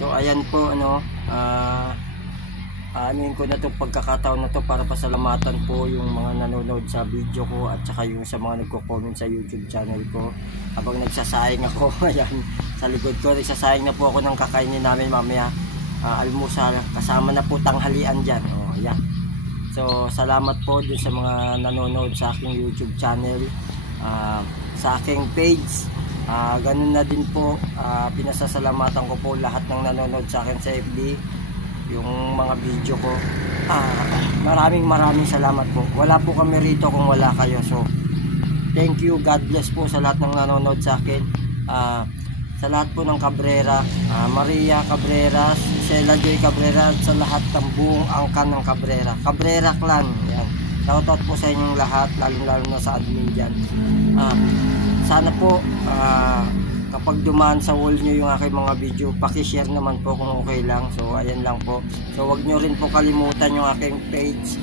So ayan po, ano, anuin ko na to pagkakataon na to para pasalamatan po yung mga nanonood sa video ko at saka yung sa mga nagko-comment sa YouTube channel ko habang nagsasayang ako. Ayan, sa likod ko nagsasayang na po ako ng kakainin namin mamaya, almusal, kasama na po tanghalian dyan. Oh, ayan. So salamat po dun sa mga nanonood sa aking YouTube channel, sa aking page. Ganun na din po, pinasasalamatan ko po lahat ng nanonood sa akin sa FB, yung mga video ko. Maraming salamat po. Wala po kami rito kung wala kayo. So thank you, God bless po sa lahat ng nanonood sa akin, sa lahat po ng Cabrera, Maria Cabrera, Sheila Joy Cabrera, sa lahat ng buong angkan ng Cabrera clan. Yan, shoutout po sa inyong lahat, lalo na sa admin dyan. Sana po kapag dumaan sa wall nyo yung aking mga video, pakishare naman po kung okay lang. So ayan lang po. So wag nyo rin po kalimutan yung aking page,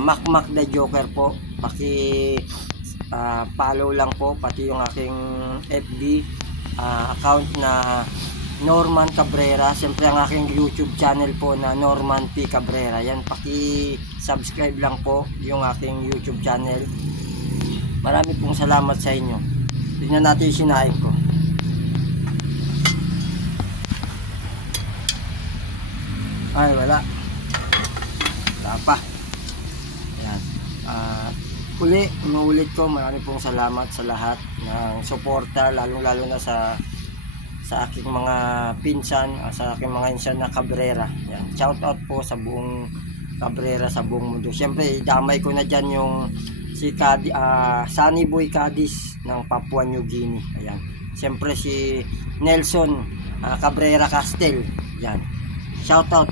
Mac the Joker po. Follow lang po, pati yung aking FB account na Norman Cabrera. Siyempre ang aking YouTube channel po na Norman P. Cabrera. Yan, paki-subscribe lang po yung aking YouTube channel. Marami pong salamat sa inyo. Tingnan natin yung sinain ko. Ay, wala pa. Ayan. Inuulit ko, marami pong salamat sa lahat ng suporta, lalo na sa aking mga pinsan, sa aking mga insan na Cabrera. Ayan. Shout out po sa buong Cabrera, sa buong mundo. Siyempre, damay ko na dyan yung si Sunny Boy Cadiz ng Papua New Guinea. Ayan. Siyempre si Nelson Cabrera Castel. Ayan. Shout out.